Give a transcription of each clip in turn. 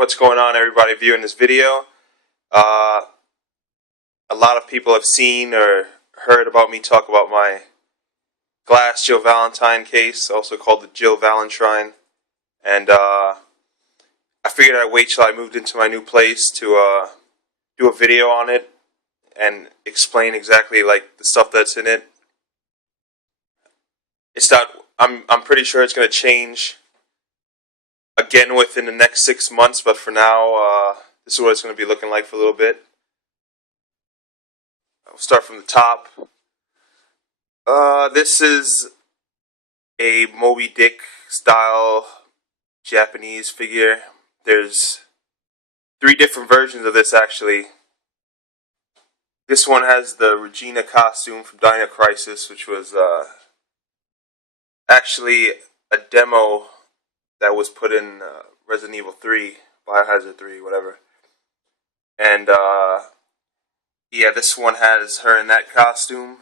What's going on, everybody viewing this video? A lot of people have seen or heard about me talk about my glass Jill Valentine case, also called the Jill ValenSHRINE. And I figured I'd wait till I moved into my new place to do a video on it and explain exactly like the stuff that's in it. It's not. I'm pretty sure it's going to change again within the next 6 months, but for now, this is what it's going to be looking like for a little bit. I'll start from the top. This is a Moby Dick style Japanese figure. There's 3 different versions of this actually. This one has the Regina costume from Dino Crisis, which was actually a demo that was put in Resident Evil 3, Biohazard 3, whatever. And yeah, this one has her in that costume.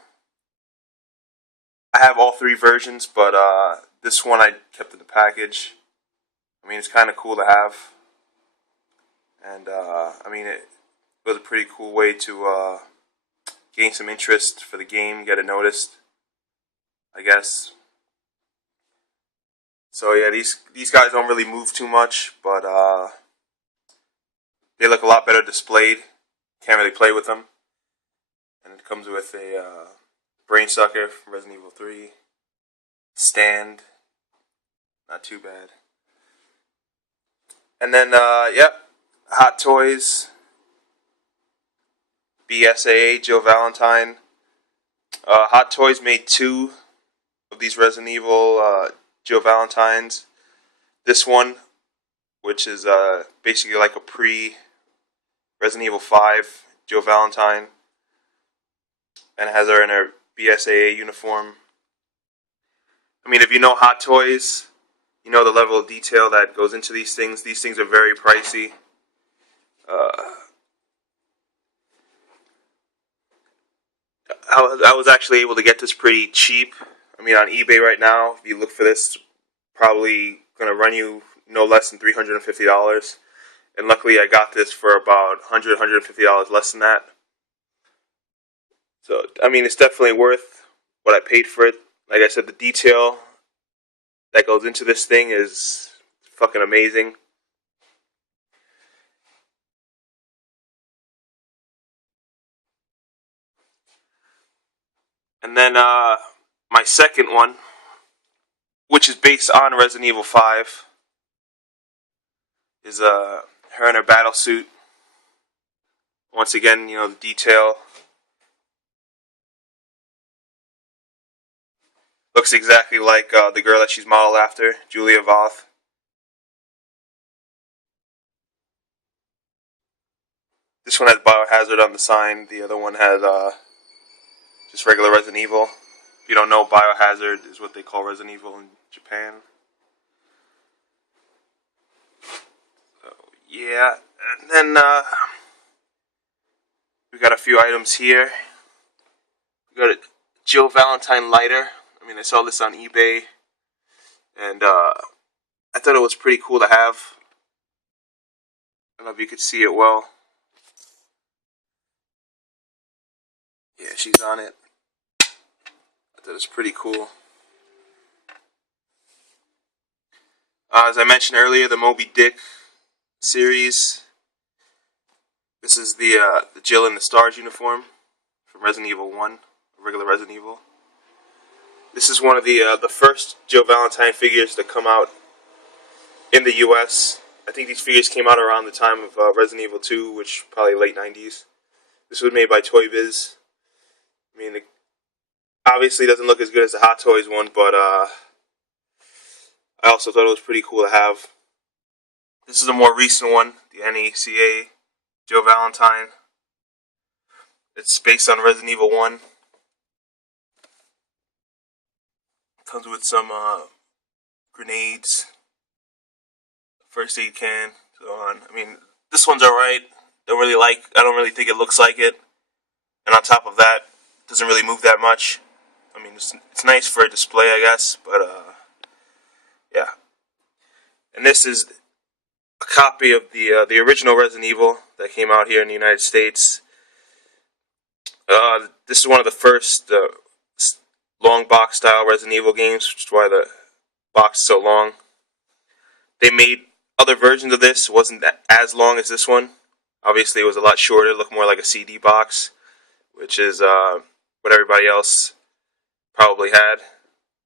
I have all 3 versions, but this one I kept in the package. I mean, it's kind of cool to have. And I mean, it was a pretty cool way to gain some interest for the game, get it noticed, I guess. So yeah, these guys don't really move too much, but they look a lot better displayed. Can't really play with them. And it comes with a brain sucker from Resident Evil 3. Stand. Not too bad. And then, yep, Hot Toys. BSAA, Jill Valentine. Hot Toys made 2 of these Resident Evil Jill Valentines. This one, which is basically like a pre-Resident Evil 5 Jill Valentine, and it has her in her BSAA uniform. I mean, if you know Hot Toys, you know the level of detail that goes into these things. These things are very pricey. I was actually able to get this pretty cheap. I mean, on eBay right now, if you look for this, probably going to run you no less than $350. And luckily, I got this for about $100, $150 less than that. So, I mean, it's definitely worth what I paid for it. Like I said, the detail that goes into this thing is fucking amazing. And then, my second one, which is based on Resident Evil 5, is her in her battle suit. Once again, you know, the detail looks exactly like the girl that she's modeled after, Julia Voth. This one has Biohazard on the sign. The other one has just regular Resident Evil. If you don't know, Biohazard is what they call Resident Evil in Japan. So, yeah, and then we got a few items here. We got a Jill Valentine lighter. I mean, I saw this on eBay, and I thought it was pretty cool to have. I don't know if you could see it well. Yeah, she's on it. I thought it was pretty cool. As I mentioned earlier, the Moby Dick series. This is the Jill in the S.T.A.R.S uniform from Resident Evil 1, regular Resident Evil. This is one of the first Jill Valentine figures to come out in the U.S. I think these figures came out around the time of Resident Evil 2, which probably late 90s. This was made by Toy Biz. I mean, it obviously doesn't look as good as the Hot Toys one, but I also thought it was pretty cool to have. This is a more recent one, the NECA Jill Valentine. It's based on Resident Evil 1. Comes with some grenades, first aid can, so on. I mean, this one's alright. I don't really think it looks like it. And on top of that, it doesn't really move that much. I mean, it's nice for a display, I guess, but yeah. And this is copy of the original Resident Evil that came out here in the United States. This is one of the first long box style Resident Evil games, which is why the box is so long. They made other versions of this. It wasn't as long as this one. Obviously, it was a lot shorter. It looked more like a CD box, which is what everybody else probably had.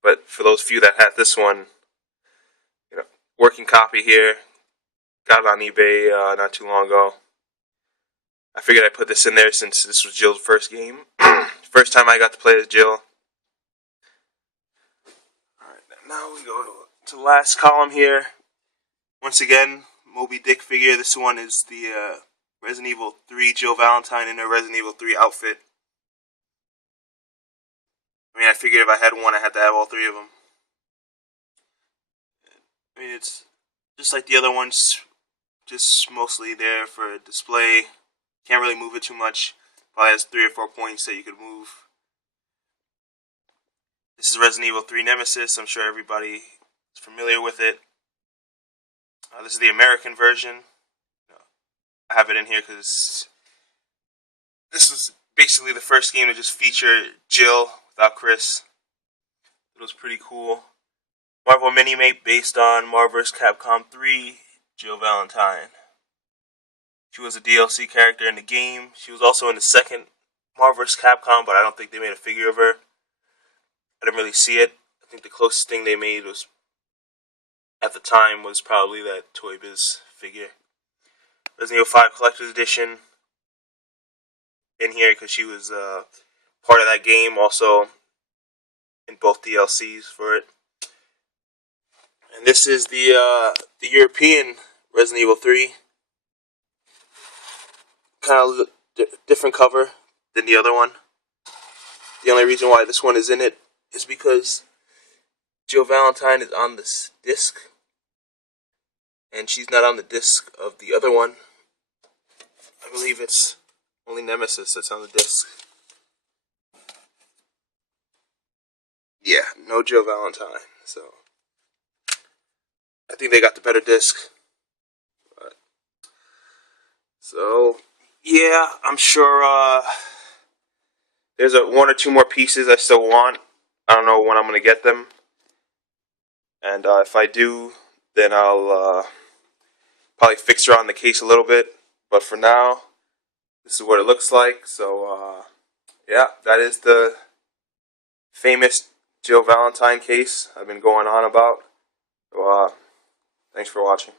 But for those few that had this one, working copy here. Got it on eBay not too long ago. I figured I'd put this in there since this was Jill's first game. First time I got to play as Jill. Alright, now we go to the last column here. Once again, Moby Dick figure. This one is the Resident Evil 3 Jill Valentine in her Resident Evil 3 outfit. I mean, I figured if I had one, I had to have all three of them. I mean, it's just like the other ones, just mostly there for display. Can't really move it too much. Probably has 3 or 4 points that you could move. This is Resident Evil 3 Nemesis. I'm sure everybody is familiar with it. This is the American version. I have it in here because this was basically the first game to just feature Jill without Chris. It was pretty cool. Marvel Minimate based on Marvel vs. Capcom 3, Jill Valentine. She was a DLC character in the game. She was also in the second Marvel vs. Capcom, but I don't think they made a figure of her. I didn't really see it. I think the closest thing they made was, at the time, was probably that Toy Biz figure. Resident Evil 5 Collector's Edition in here because she was part of that game, also in both DLCs for it. And this is the European Resident Evil 3. Kind of different cover than the other one. The only reason why this one is in it is because Jill Valentine is on this disc, and she's not on the disc of the other one. I believe it's only Nemesis that's on the disc. Yeah, no Jill Valentine. So I think they got the better disc. But, so yeah, I'm sure there's 1 or 2 more pieces I still want. I don't know when I'm going to get them. And if I do, then I'll probably fix her on the case a little bit. But for now, this is what it looks like. So, yeah, that is the famous Jill Valentine case I've been going on about. So, thanks for watching.